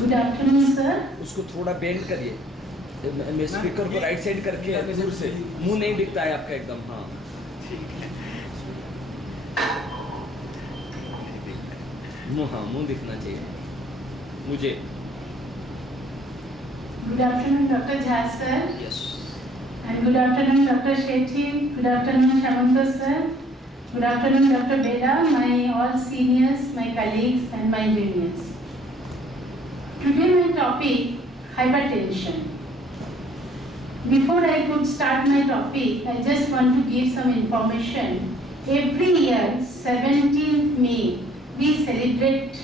Good afternoon, sir. उसको थोड़ा bend करिए। मैं स्पीकर को राइट साइड करके दूर से, मुंह नहीं दिखता है आपका एकदम। हाँ मुंह दिखना चाहिए मुझे। Good afternoon, Dr. Jha, sir. Yes. And good afternoon, Dr. Shetty. Good afternoon, Shamanta, sir. Good afternoon, Dr. Beda, my all seniors, my colleagues, and my juniors. Today, my topic, hypertension. Before I could start my topic, I just want to give some information. Every year, 17th May, we celebrate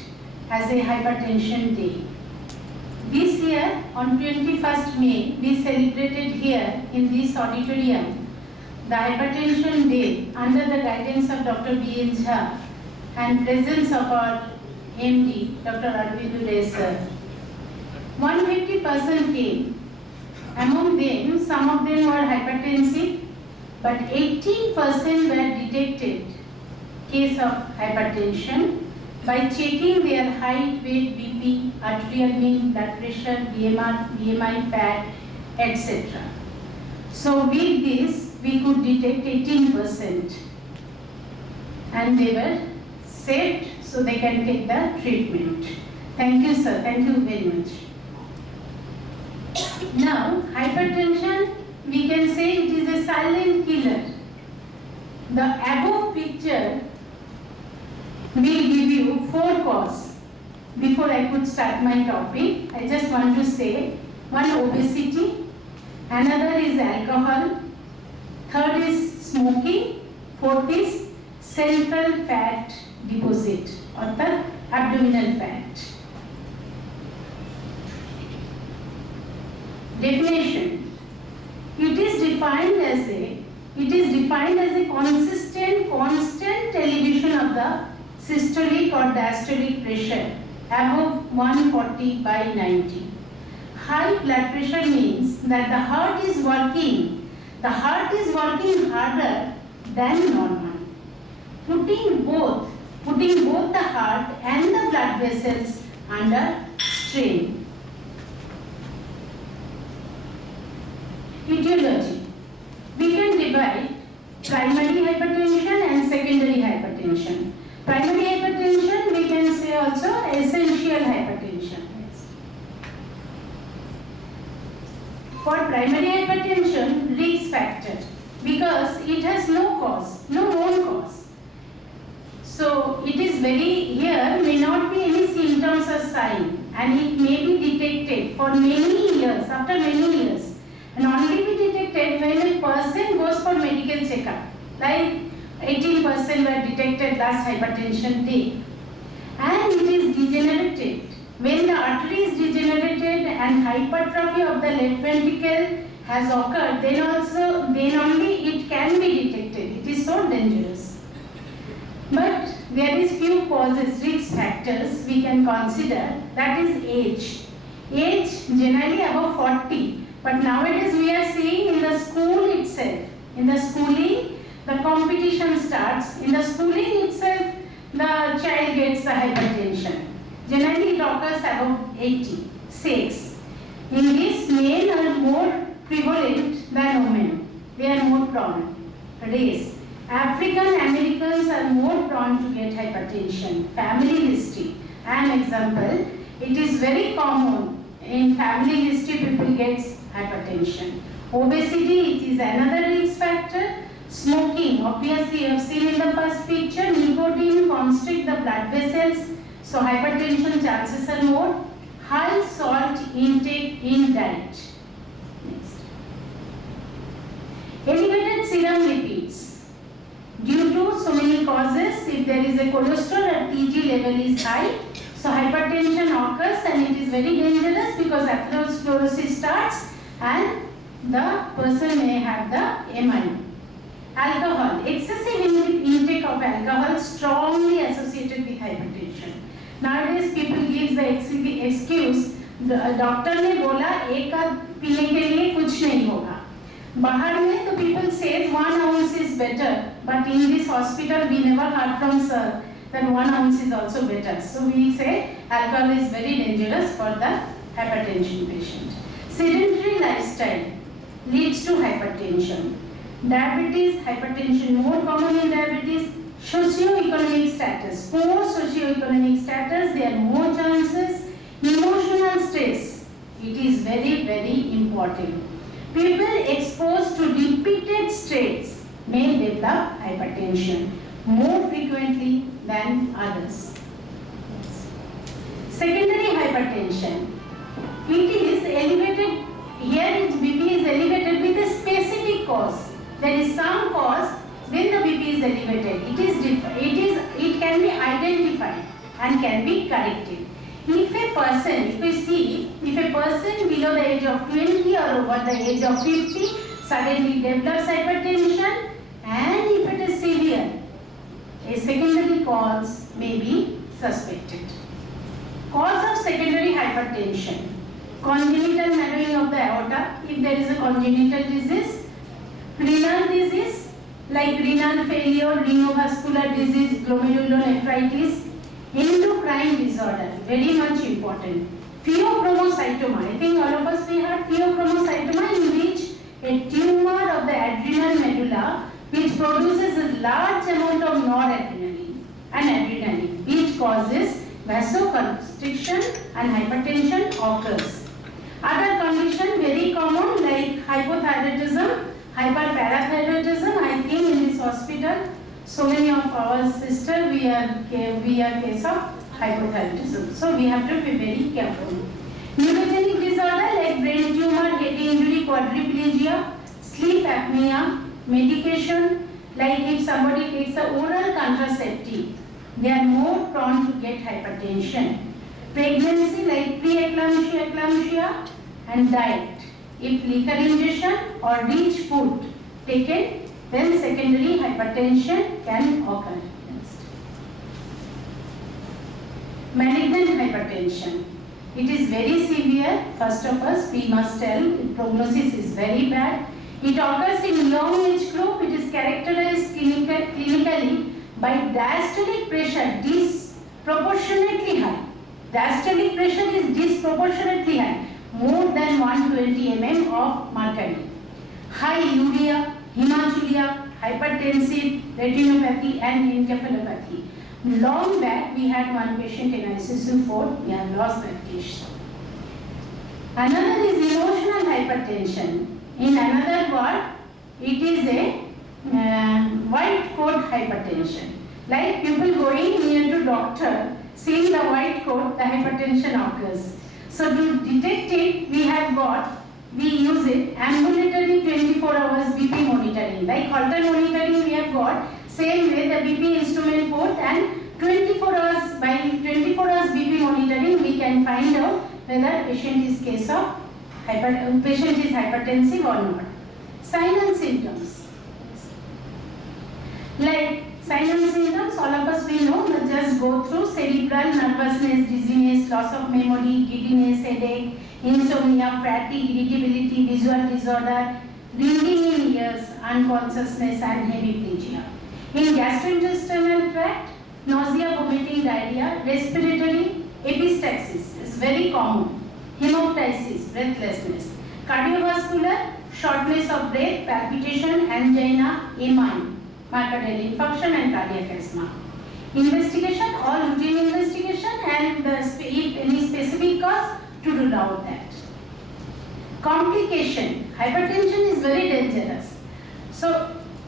as a hypertension day. This year, on 21st May, we celebrated here in this auditorium the Hypertension Day under the guidance of Dr. B.N. Jha and presence of our MD, Dr. Arvind Uday sir. 150 persons came. Among them, some of them were hypertensive, but 18% were detected case of hypertension by checking their height, weight, BP, arterial mean, blood pressure, BMI, fat, etc. So with this, we could detect 18%, and they were saved so they can take the treatment. Thank you, sir. Thank you very much. Now, hypertension, we can say it is a silent killer. The above picture will give you 4 causes. Before I could start my topic, I just want to say, one, obesity, another is alcohol, third is smoking, fourth is central fat deposit or the abdominal fat. Definition. It is defined as a consistent, constant elevation of the systolic or diastolic pressure above 140 by 90. High blood pressure means that the heart is working harder than normal, putting both the heart and the blood vessels under strain. Etiology. We can divide primary hypertension and secondary hypertension. Primary hypertension, we can say also essential hypertension. For primary hypertension, risk factor, because it has no known cause. So it is here may not be any symptoms or sign, and it may be detected for many years, after many years, and only be detected when a person goes for medical checkup, like 18% were detected last hypertension day, and it is degenerated. When the artery is degenerated and hypertrophy of the left ventricle has occurred, then only it can be detected. It is so dangerous. But there is few causes, risk factors we can consider. That is age. Age generally above 40, but nowadays we are seeing in the school itself. In the schooling, the competition starts. In the schooling itself, the child gets the hypertension. Generally it occurs above 80. Sex. In this, men are more prevalent than women. They are more prone. Race. African Americans are more prone to get hypertension. Family history. An example, it is very common in family history people gets hypertension. Obesity, it is another risk factor. Smoking, obviously you have seen in the first picture, nicotine constrict the blood vessels, so hypertension chances are more. High salt intake in diet. Next. Elevated serum lipids. Due to so many causes, if there is a cholesterol or TG level is high, so hypertension occurs and it is very dangerous because atherosclerosis starts and the person may have the MI. Alcohol, excessive intake of alcohol strongly associated with hypertension. Nowadays people give the excuse, doctor ने बोला एक आध पीने के लिए कुछ नहीं होगा. बाहर में तो people say 1 ounce is better, but in this hospital we never heard from sir then 1 ounce is also better. So we say alcohol is very dangerous for the hypertension patient. Sedentary lifestyle leads to hypertension. Diabetes, hypertension more common in diabetes. Socio-economic status. Poor socio-economic status, there are more chances. Emotional stress, it is very important. People exposed to repeated stress may develop hypertension more frequently than others. Secondary hypertension, it is elevated, here its BP is elevated with a specific cause. There is some cause when the BP is elevated. It can be identified and can be corrected. If a person below the age of 20 or over the age of 50 suddenly develops hypertension, and if it is severe, a secondary cause may be suspected. Cause of secondary hypertension: congenital narrowing of the aorta, if there is a congenital disease; renal disease like renal failure, renovascular disease, glomerulonephritis; endocrine disorder, very much important; pheochromocytoma, I think all of us we have pheochromocytoma, in which a tumor of the adrenal medulla which produces a large amount of noradrenaline and adrenaline, which causes vasoconstriction and hypertension occurs. Other condition very common like hypothyroidism, hyperparathyroidism. I think in this hospital so many of our sisters we are case of hypothyroidism, so we have to be very careful. Neurogenic disorder like brain tumor, head injury, quadriplegia, sleep apnea. Medication like if somebody takes a oral contraceptive, they are more prone to get hypertension. Pregnancy like preeclampsia, eclampsia, and diet. If liquor ingestion or rich food taken, then secondary hypertension can occur. Malignant hypertension. It is very severe. First of all, we must tell, prognosis is very bad. It occurs in young age group. It is characterized clinically by diastolic pressure disproportionately high. Diastolic pressure is disproportionately high, more than 120 mm of mercury. High urea, hematuria, hypertensive, retinopathy and encephalopathy. Long back we had one patient in ICU 4, we have lost that case. Another is emotional hypertension. In another word, it is a white coat hypertension. Like people going near to doctor, seeing the white coat, the hypertension occurs. So to detect it, we use it ambulatory 24 hours BP monitoring. Like Holter monitoring we have got, same way the BP instrument port, and 24 hours BP monitoring we can find out whether patient is hypertensive or not. Signs and symptoms. Like signs and symptoms, all of us we know, but just go through: cerebral nervousness, dizziness, loss of memory, giddiness, headache, insomnia, fatigue, irritability, visual disorder, ringing in ears, unconsciousness and hemiplegia. In gastrointestinal tract, nausea, vomiting, diarrhea. Respiratory, epistaxis is very common. Hemoptysis, breathlessness. Cardiovascular, shortness of breath, palpitation, angina, amine, myocardial infarction and cardiac asthma. Investigation, all routine investigation, and if any specific cause, to rule out that. Complication, hypertension is very dangerous. So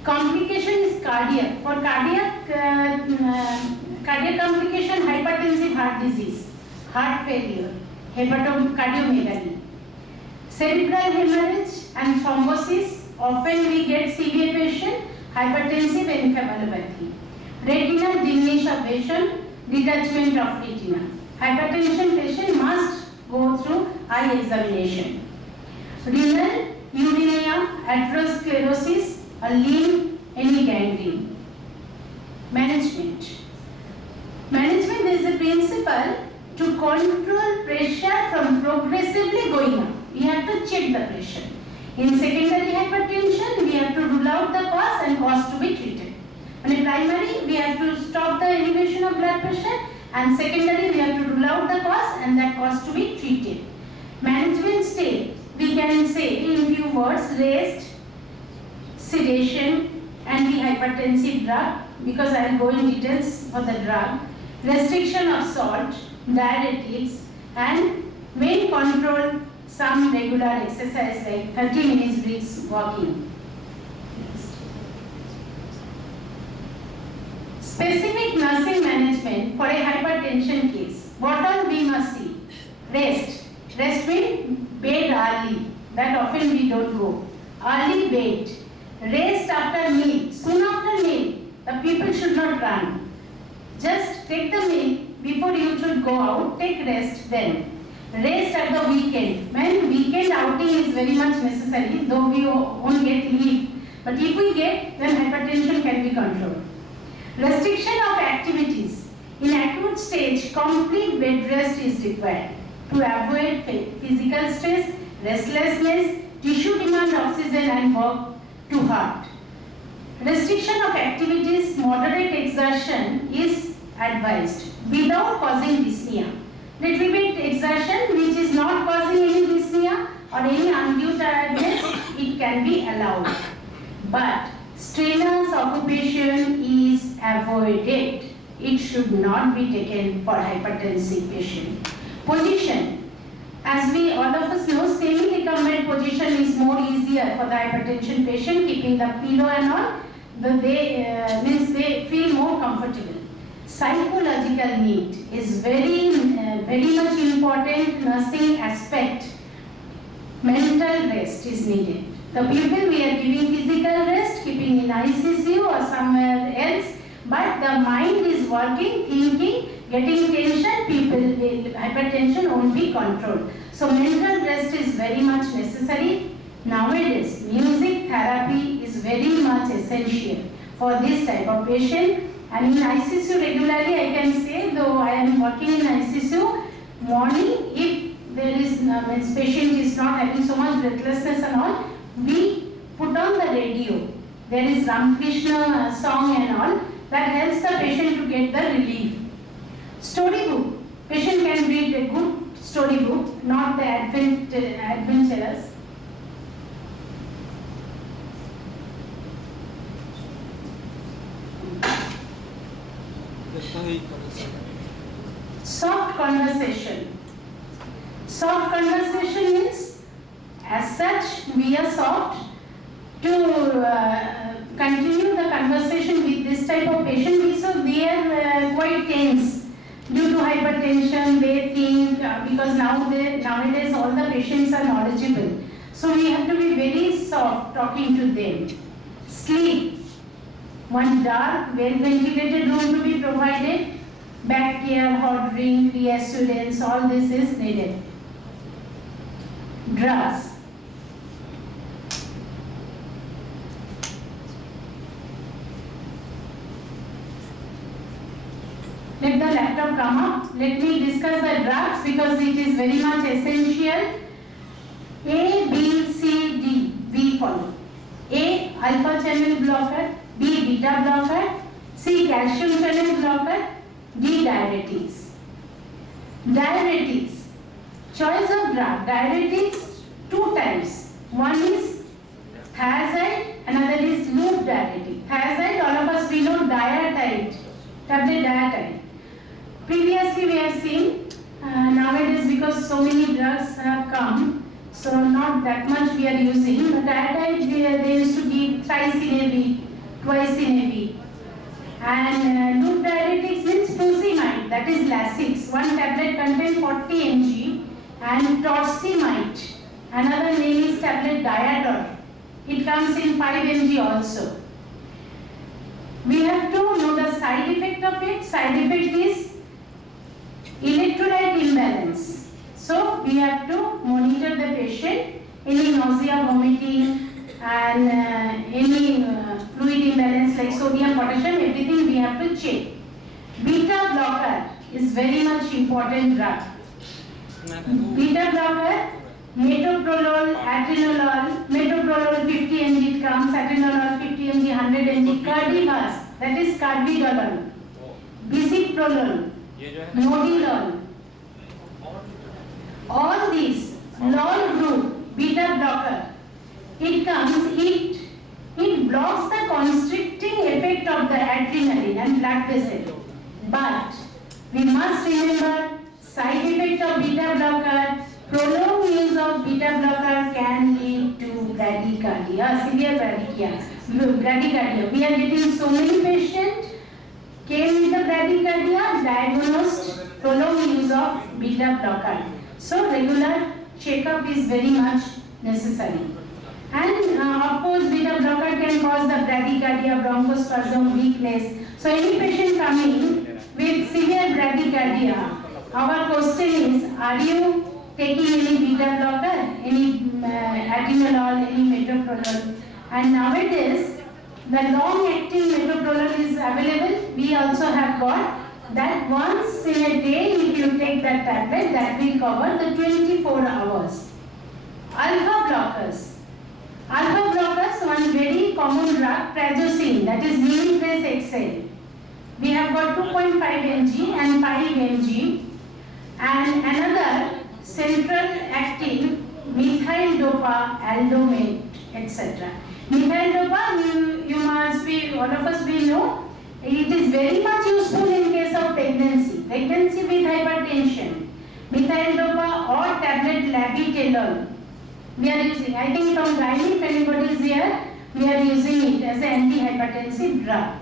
complication is cardiac. For cardiac complication, hypertensive heart disease, heart failure, hepatocardiomegaly, cerebral hemorrhage and thrombosis. Often we get CVA patient, hypertensive encephalopathy. Retinal degeneration, detachment of retina. Hypertension patient must go through eye examination. Renal, urinary atherosclerosis, a limb, any gangrene. Management. Management is a principle to control pressure from progressively going up. We have to check the pressure. In secondary hypertension, we have to rule out the cause and cause to be treated. And in primary, we have to stop the elevation of blood pressure, and secondary, we have to rule out the cause and that cause to be treated. Management state, we can say in few words, rest, sedation, antihypertensive drug, because I will go in details for the drug, restriction of salt, diuretics, and main control some regular exercise like 30 minutes brisk walking. Specific nursing management for a hypertension case. What all we must see? Rest. Rest means bed early. That often we don't go. Early bed. Rest after meal. Soon after meal, the people should not run. Just take the meal before you should go out. Take rest then. Rest at the weekend. When weekend outing is very much necessary, though we won't get leave. But if we get, then hypertension can be controlled. Restriction of activities. In acute stage, complete bed rest is required to avoid physical stress, restlessness, tissue demand oxygen and work to heart. Restriction of activities, moderate exertion is advised without causing dyspnea. Little bit exertion which is not causing any dyspnea or any undue tiredness, it can be allowed. But strenuous occupation is avoided. It should not be taken for hypertensive patient. Position. As we all of us know, semi-recumbent position is more easier for the hypertension patient, keeping the pillow and all. They feel more comfortable. Psychological need is very much important nursing aspect. Mental rest is needed. The people we are giving physical rest, keeping in ICU or somewhere else, but the mind is working, thinking, getting tension, people with hypertension won't be controlled. So mental rest is very much necessary. Nowadays, music therapy is very much essential for this type of patient. And in ICU regularly, I can say, though I am working in ICU, morning, if there is, patient is not having so much breathlessness and all, we put on the radio. There is Ramakrishna song and all, that helps the patient to get the relief. Storybook. Patient can read a good storybook, not the adventurous. Soft conversation. Soft conversation means, as such, we are soft to continue the conversation with this type of patient because they are quite tense due to hypertension. They think because nowadays all the patients are knowledgeable, so we have to be very soft talking to them. Sleep. One dark, well-ventilated room to be provided. Back care, hot drink, reassurance, all this is needed. Drugs. Let the laptop come up. Let me discuss the drugs because it is very much essential. A, B, C, D, we follow. A, alpha channel blocker. B, beta blocker. C, calcium channel blocker. D, diuretics. Diuretics. Choice of drug. Diuretics, two types. One is thiazide, another is loop diuretic. Thiazide, all of us we know dietide, tablet dietide. Previously we have seen, nowadays because so many drugs have come, so not that much we are using, but dietide they used to give thrice in a week, twice in a week. And loop diuretics means furosemide, that is Lasix. One tablet contains 40 mg, and torsemide, another name is tablet Diador. It comes in 5 mg also. We have to know the side effect of it. Side effect is electrolyte imbalance. So we have to monitor the patient, any nausea, vomiting, and any fluid imbalance like sodium, potassium, everything we have to check. Beta blocker is very much important drug. Beta blocker, metoprolol, atenolol, metoprolol 50 mg it comes, atenolol 50 mg, 100 mg, Cardivas that is carvedilol, bisoprolol, nodelol. All these LOL group beta blocker, it blocks the constricting effect of the adrenaline and blood vessel. But we must remember side effect of beta blocker. Prolonged use of beta blocker can lead to bradycardia, severe bradycardia. We are getting so many patients came with the bradycardia, diagnosed prolonged use of beta blocker. So regular checkup is very much necessary. And of course, beta blocker can cause the bradycardia, bronchospasm, weakness. So any patient coming with severe bradycardia, our question is, are you taking any beta blocker, any atenolol, any metoprolol? And nowadays, the long-acting metoprolol is available. We also have got that once in a day, if you take that tablet, that will cover the 24 hours. Alpha blockers. Alpha blockers, one very common drug, prazosin, that is Lumipress XL. We have got 2.5 mg and 5 mg. And another central acting methyl dopa, aldomate, etc. Methyl dopa, you must be, all of us will know, it is very much useful in case of pregnancy with hypertension. Methyl dopa or tablet labetalol we are using. I think from gynae, if anybody is here, we are using it as an antihypertensive drug.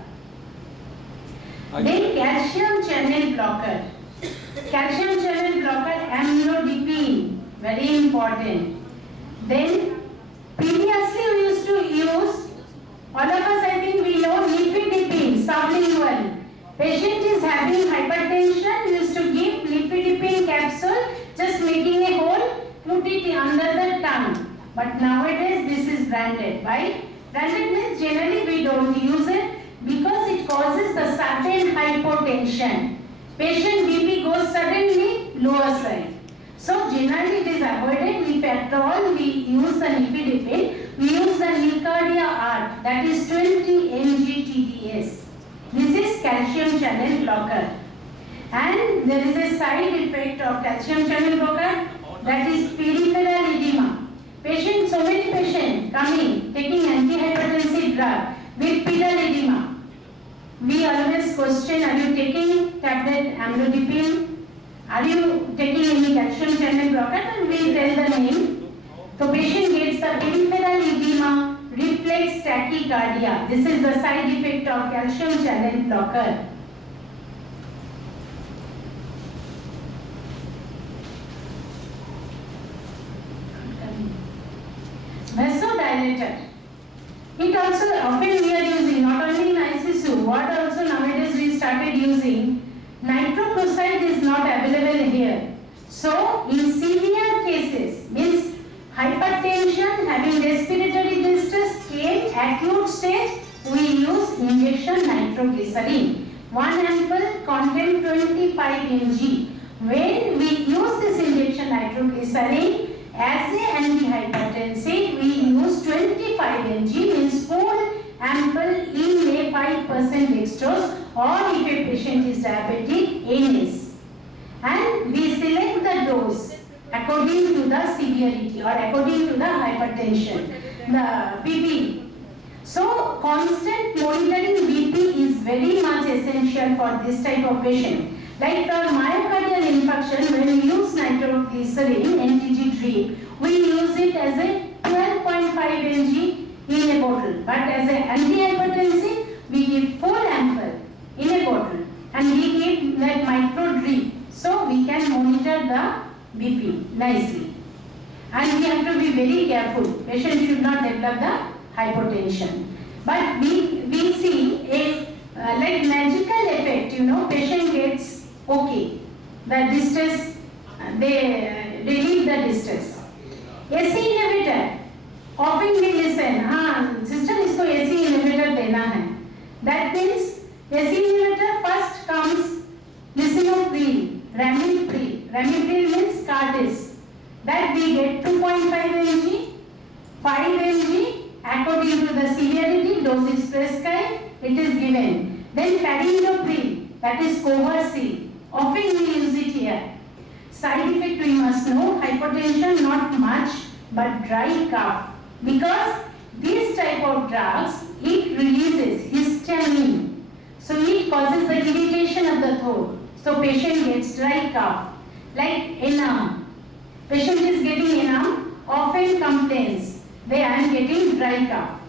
Then calcium channel blocker. Calcium channel blocker, amlodipine, very important. Then previously we used to use, all of us I think we know, nifedipine, sublingual. Patient is having hypertension, we used to give nifedipine capsule, just making a hole, put it under the tongue. But nowadays this is branded. Why? Branded means generally we don't use it because it causes the sudden hypotension. Patient BP goes suddenly lower side. So generally it is avoided. If at all we use the nifedipine, we use the Nicardia art, that is 20 mg TDS. This is calcium channel blocker. And there is a side effect of calcium channel blocker, that is peripheral edema. So many patients coming taking antihypertensive drug with pedal edema. We always question, are you taking tablet amlodipine? Are you taking any calcium channel blocker? And we tell the name. So patient gets the peripheral edema, reflex tachycardia. This is the side effect of calcium channel blocker. Vasodilator. It also often we are using, not only in ICU, what also nowadays we started using. Nitroprusside is not available here. So in severe cases, means hypertension, having respiratory distress, came acute stage, we use injection nitroglycerin. One ampoule contain 25 mg. When we use this injection nitroglycerin, as a antihypertensive, we use 25 mg, means full ampoule in a 5% dextrose, or if a patient is diabetic, NS. And we select the dose according to the severity or according to the hypertension, the BP. So constant monitoring BP is very much essential for this type of patient. Like for myocardial infarction, when we use nitroglycerin, NTG drip, we use it as a 12.5 mg in a bottle. But as an antihypertensive, we give full ampoule in a bottle. And we give that micro drip. So we can monitor the BP nicely. And we have to be very careful. Patient should not develop the hypotension. But we see a like magical effect, patient gets okay. The distress, they relieve the distress. AC inhibitor, often we listen, sister isko AC inhibitor dena hai. That means AC inhibitor first comes lisinopril, ramipril. Ramipril means Cardis. That we get 2.5 mg, 5 mg, according to the severity, dose is prescribed, it is given. that is Coversil. Often we use it here. Side effect we must know, hypertension not much but dry cough. Because this type of drugs, it releases histamine. So it causes the irritation of the throat. So patient gets dry cough. Like enam. Patient is getting enam, often complains, they I am getting dry cough.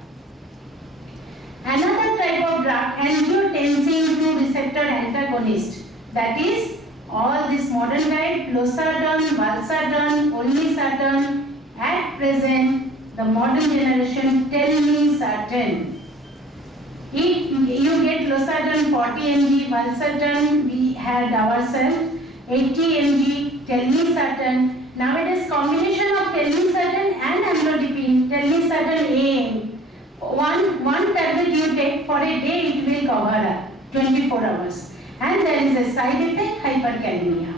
Another type of drug, angiotensin II receptor antagonist. That is all this modern diet, losartan, valsartan, olmesartan. At present, the modern generation telmisartan. If you get losartan 40 mg, valsartan we had ourselves 80 mg, telmisartan. Nowadays combination of telmisartan and amlodipine, telmisartan AM. One tablet you take for a day, it will cover up 24 hours. And there is a side effect, hyperkalemia.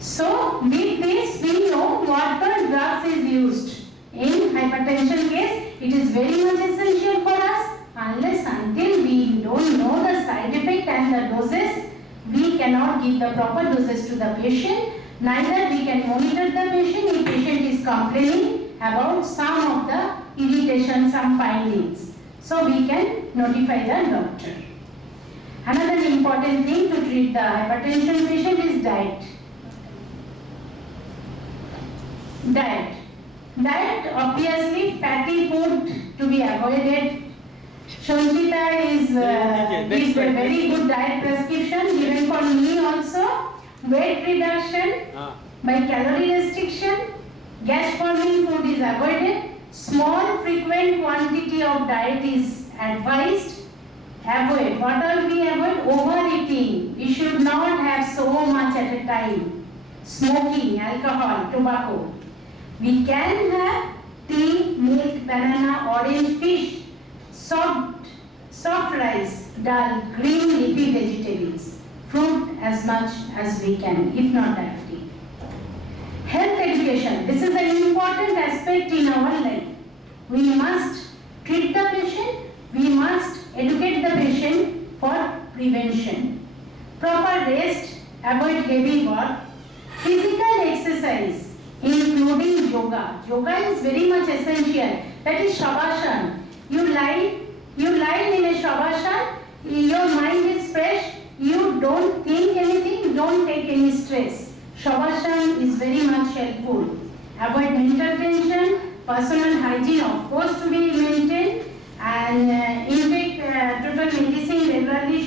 So with this we know what the drugs is used. In hypertension case, it is very much essential for us. Unless until we don't know the side effect and the doses, we cannot give the proper doses to the patient. Neither we can monitor the patient if patient is complaining about some of the irritation, some findings. So we can notify the doctor. Another important thing to treat the hypertension patient is diet. Diet, obviously fatty food to be avoided. Sanchita is gives a very good diet prescription given for me also. Weight reduction by calorie restriction. Gas forming food is avoided. Small frequent quantity of diet is advised. Avoid. What all we avoid? Overeating. We should not have so much at a time. Smoking, alcohol, tobacco. We can have tea, milk, banana, orange, fish, soft rice, dal, green leafy vegetables, fruit as much as we can, if not dietary. Health education. This is an important aspect in our life. We must treat the patient. We must educate the patient for prevention. Proper rest, avoid heavy work. Physical exercise, including yoga. Yoga is very much essential. That is Shavasana. You lie in a Shavasana, your mind is fresh, you don't think anything, don't take any stress. Shavasana is very much helpful. Avoid mental tension, personal hygiene of course to be maintained, and intake total medicine regularly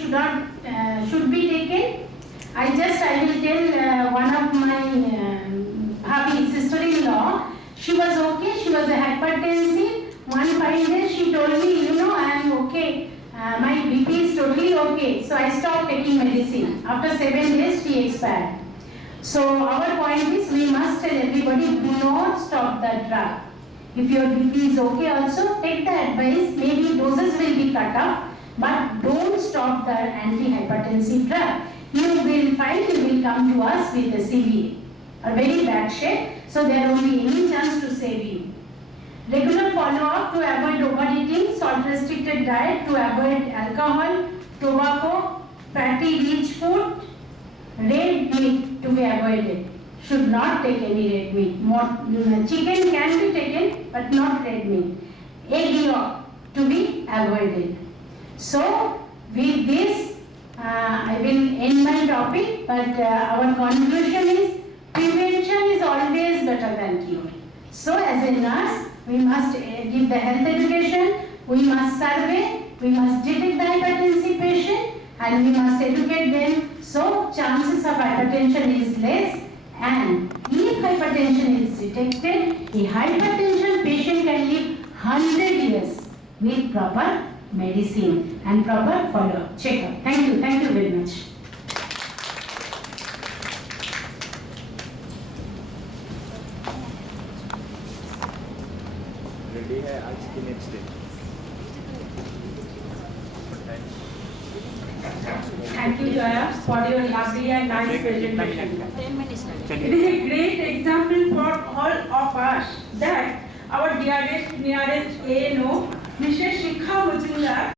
should be taken. I will tell one of my hubby, sister-in-law, she was okay, she was a hypertensive. One fine day she told me, I am okay, my BP is totally okay. So I stopped taking medicine. After 7 days she expired. So our point is we must tell everybody, do not stop the drug. If your BP is okay also, take the advice, maybe doses will be cut off, but don't stop the antihypertensive drug. You will find you will come to us with a CV, a very bad shape, so there won't be any chance to save you. Regular follow-up to avoid overeating, salt-restricted diet to avoid alcohol, tobacco, fatty rich food, red meat to be avoided. Should not take any red meat. Chicken can be taken, but not red meat. Egg yolk to be avoided. So, with this, I will end my topic, but our conclusion is prevention is always better than cure. So, as a nurse, we must give the health education, we must survey, we must detect the hypertensive patient, and we must educate them so chances of hypertension is less. And if hypertension is detected, a hypertension patient can live 100 years with proper medicine and proper follow-up, check-up. Thank you very much. Ready है आज की next day. Thank you, Joya, for your lovely and nice presentation. It is a great example for all of us that our nearest ANO, Mrs. Shikha Mujumdar,